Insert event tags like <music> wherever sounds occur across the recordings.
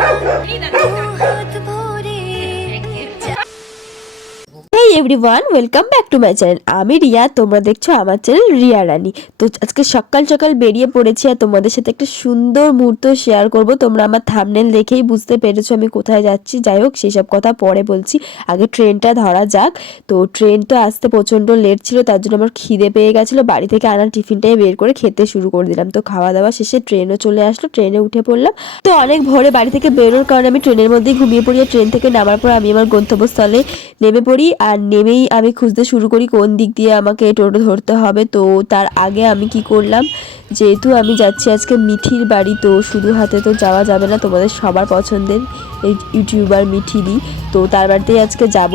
Hey everyone welcome back to my channel আমি রিয়া, তোমরা দেখছ আমার চ্যানেল রিয়া রানী। তো আজকে সকাল সকাল বেরিয়ে পড়েছি আর তোমাদের সাথে একটা সুন্দর মুহূর্ত শেয়ার করব। তোমরা আমার থামনেল দেখেই বুঝতে পেরেছ আমি কোথায় যাচ্ছি। যাই হোক সেসব কথা পরে বলছি। আগে ট্রেনটা ধরা যাক। তো ট্রেন তো আসতে প্রচণ্ড লেট ছিল, তার জন্য আমার খিদে পেয়ে গেছিল। বাড়ি থেকে আনা টিফিনটাই বের করে খেতে শুরু করে দিলাম। তো খাওয়া দাওয়া শেষে ট্রেনও চলে আসলো ট্রেনে উঠে পড়লাম। তো অনেক ভোরে বাড়ি থেকে বেরোর কারণে আমি ট্রেনের মধ্যেই ঘুমিয়ে পড়ি। ট্রেন থেকে নামার পর আমি আমার গন্তব্যস্থলে নেমে পড়ি। আর নেমেই আমি খুঁজতে শুরু করি কোন দিক দিয়ে আমাকে টোটো ধরতে হবে। তো তার আগে আমি কি করলাম, যেহেতু আমি যাচ্ছি আজকে মিঠির বাড়ি, তো শুধু হাতে তো যাওয়া যাবে না, তোমাদের সবার পছন্দের এই ইউটিউবার মিঠিদি। তো তার বাড়িতেই আজকে যাব।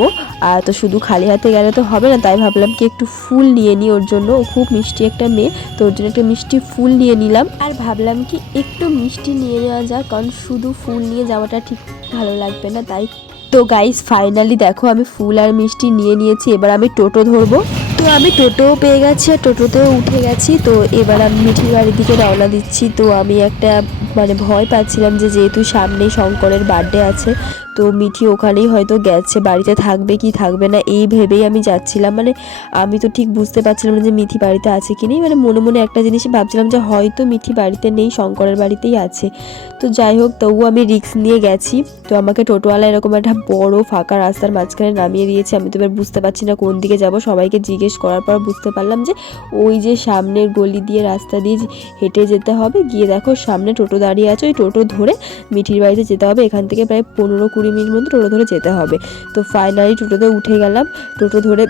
আর তো শুধু খালি হাতে গেলে তো হবে না, তাই ভাবলাম কি একটু ফুল নিয়ে নিই ওর জন্য। ও খুব মিষ্টি একটা মেয়ে, তো ওর জন্য একটা মিষ্টি ফুল নিয়ে নিলাম। আর ভাবলাম কি একটু মিষ্টি নিয়ে নেওয়া যাক, কারণ শুধু ফুল নিয়ে যাওয়াটা ঠিক ভালো লাগবে না, তাই তো গাইস ফাইনালি দেখো আমি ফুল আর মিষ্টি নিয়ে নিয়েছি, এবার আমি টোটো ধরবো। তো আমি টোটোও পেয়ে গেছি আর টোটোতেও উঠে গেছি, তো এবার আমি মিঠির বাড়ির দিকে রওনা দিচ্ছি। তো আমি একটা মানে ভয় পাচ্ছিলাম যে যেহেতু সামনে শঙ্করের বার্থডে আছে তো মিঠি ওখানেই হয়তো গেছে, বাড়িতে থাকবে কি থাকবে না, এই ভেবেই আমি যাচ্ছিলাম। মানে আমি তো ঠিক বুঝতে পারছিলাম না যে মিঠি বাড়িতে আছে কি নেই। মানে মনে মনে একটা জিনিসই ভাবছিলাম যে হয়তো মিঠি বাড়িতে নেই, শঙ্করের বাড়িতেই আছে। তো যাই হোক, তবুও আমি রিস্ক নিয়ে গেছি। তো আমাকে টোটোওয়ালা এরকম একটা বড় ফাঁকা রাস্তার মাঝখানে নামিয়ে দিয়েছে। আমি তো এবার বুঝতে পারছি না কোন দিকে যাব। সবাইকে জিজ্ঞেস করার পর বুঝতে পারলাম যে ওই যে সামনের গলি দিয়ে রাস্তা দিয়ে হেঁটে যেতে হবে। গিয়ে দেখো সামনে টোটো দাঁড়িয়ে আছে। ওই টোটো ধরে মিঠির বাড়িতে যেতে হবে। এখান থেকে প্রায় পনেরো কুড়ি মিনিট মতো টোটো ধরে যেতে হবে। তো ফাইনালি টোটোতে উঠে গেলাম। টোটো ধরে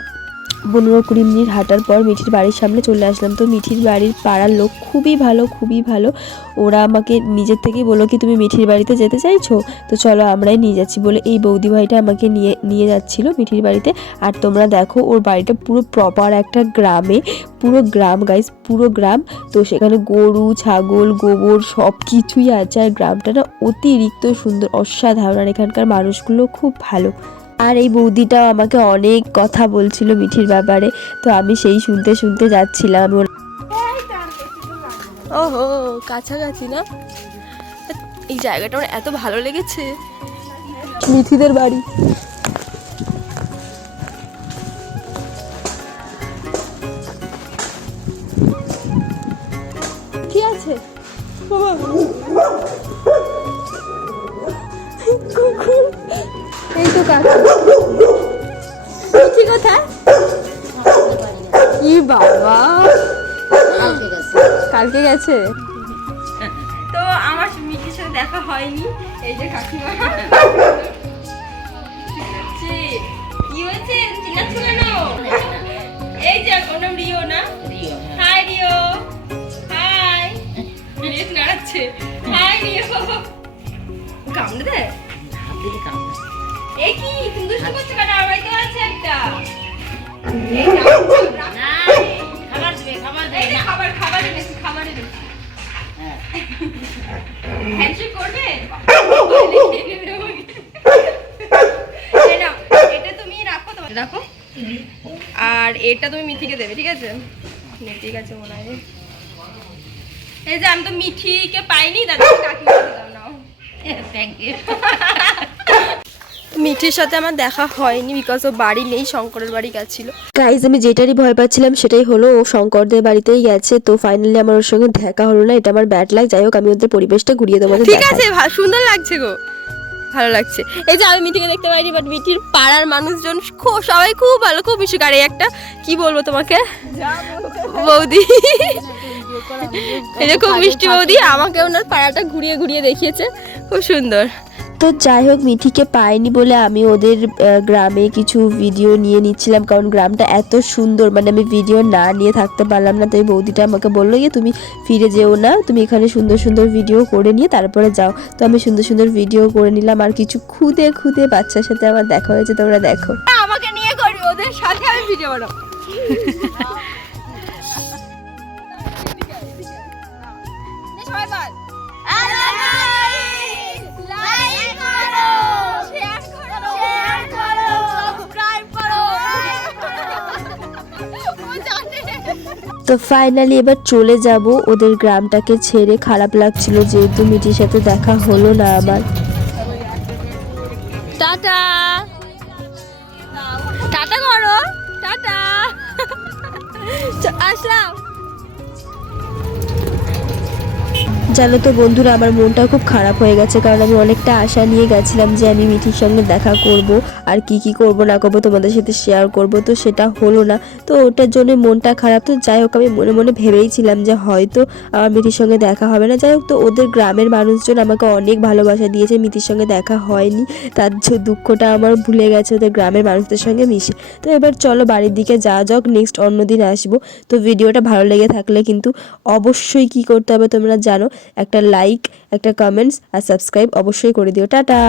পনেরো কুড়ি মিনিট হাঁটার পর মিঠির বাড়ির সামনে চলে আসলাম। তো মিঠির বাড়ির পাড়ার লোক খুবই ভালো খুবই ভালো। ওরা আমাকে নিজের থেকেই বলল কি, তুমি মিঠির বাড়িতে যেতে চাইছো? তো চলো আমরাই নিয়ে যাচ্ছি। বলে এই বৌদি ভাইটা আমাকে নিয়ে নিয়ে যাচ্ছিল মিঠির বাড়িতে। আর তোমরা দেখো, ওর বাড়িটা পুরো প্রপার একটা গ্রামে, পুরো গ্রাম গাইস পুরো গ্রাম। তো সেখানে গরু, ছাগল, গোবর সব কিছুই আছে। আর গ্রামটা না অতিরিক্ত সুন্দর, অসাধারণ। আর এখানকার মানুষগুলো খুব ভালো। আর এই বৌদিটাও আমাকে অনেক কথা বলছিল মিঠির ব্যাপারে তো আমি সেই শুনতে শুনতে যাচ্ছিলাম। ওর- ওহো কাছাকাছি না? এই জায়গাটা আমার এত ভালো লেগেছে। মিঠিদের বাড়ি। কি আছে? এই তো কাছে মিঠি কোথায় কি বাবা। কালকে গেছে। তো আমার মিঠির সাথে দেখা হয়নি এই যে কাকিমা। কি হয়েছে? চিল্লাচ্ছ কেন? এই যে ওর নাম রিও না hi Rio. Hi. Rio নাড়াচ্ছে। Hi Rio. কামড়ে দে এই কি? তুমি দুষ্টু করছ কেন? আমার বাড়িতে আছে একটা। খাবার খাবার খাবার হ্যান্ডশেক করবে? এটা তুমি রাখো তোমার। রাখো। আর এটা তুমি মিঠিকে দেবে ঠিক আছে? ঠিক আছে মনে হয়। এই যে আমি তো মিঠিকে পাইনি দাদা কাকিমা দিলাম নাও। থ্যাংক ইউ <laughs> মিঠির সাথে আমার দেখা হয়নি বিকজ ও বাড়ি নেই শঙ্করের বাড়ি গেছিল। গাইজ আমি যেটারই ভয় পাচ্ছিলাম সেটাই হলো ও শঙ্করদের বাড়িতেই গেছে তো ফাইনালি আমার ওর সঙ্গে দেখা হলো না এটা আমার ব্যাড লাগ যাই হোক আমি ওদের পরিবেশটা ঘুরিয়ে দেবো ঠিক আছে সুন্দর লাগছে গো। ভালো লাগছে। এই যে আমি মিটিকে দেখতে পাইনি বাট মিটির পাড়ার মানুষজন খুব সবাই খুব ভালো খুব মিশুক। আর একটা কি বলব তোমাকে? বৌদি। এই যে খুব মিষ্টি বৌদি আমাকে ওনার পাড়াটা ঘুরিয়ে ঘুরিয়ে দেখিয়েছে। খুব সুন্দর। তো যাই হোক মিঠিকে পাইনি বলে আমি ওদের গ্রামে কিছু ভিডিও নিয়ে নিচ্ছিলাম। কারণ গ্রামটা এত সুন্দর মানে আমি ভিডিও না নিয়ে থাকতে পারলাম না। তো এই বৌদিটা আমাকে বলল যে তুমি ফিরে যেও না। তুমি এখানে সুন্দর সুন্দর ভিডিও করে নিয়ে তারপরে যাও। তো আমি সুন্দর সুন্দর ভিডিও করে নিলাম। আর কিছু খুদে খুদে বাচ্চার সাথে আমার দেখা হয়েছে তোমরা দেখো। আমাকে নিয়ে করি ওদের সাথে আমি ভিডিও বানাবো। <laughs> সবাই তো ফাইনালি এবার চলে যাব। ওদের গ্রামটাকে ছেড়ে খারাপ লাগছিল যেহেতু মিটির সাথে দেখা হলো না আমার। টাটা। টাটা করো। টাটা। আসলাম। জানো তো বন্ধুরা, আমার মনটা খুব খারাপ হয়ে গেছে কারণ আমি অনেকটা আশা নিয়ে গেছিলাম যে আমি মিঠির সঙ্গে দেখা করব আর কি কি করব না করব তোমাদের সাথে শেয়ার করব, তো সেটা হলো না। তো ওটার জন্য মনটা খারাপ। তো যাই হোক, আমি মনে মনে ভেবেইছিলাম যে হয়তো আমার মিঠির সঙ্গে দেখা হবে না। যাই হোক, তো ওদের গ্রামের মানুষজন আমাকে অনেক ভালোবাসা দিয়েছে, মিঠির সঙ্গে দেখা হয়নি। তার যে দুঃখটা আমার ভুলে গেছে ওদের গ্রামের মানুষদের সঙ্গে মিশে। তো এবার চলো বাড়ির দিকে যাওয়া যাক নেক্সট অন্য দিন আসব। তো ভিডিওটা ভালো লেগে থাকলে কিন্তু অবশ্যই কি করতে হবে তোমরা জানো। একটা লাইক একটা কমেন্টস আর সাবস্ক্রাইব অবশ্যই করে দিও। টাটা!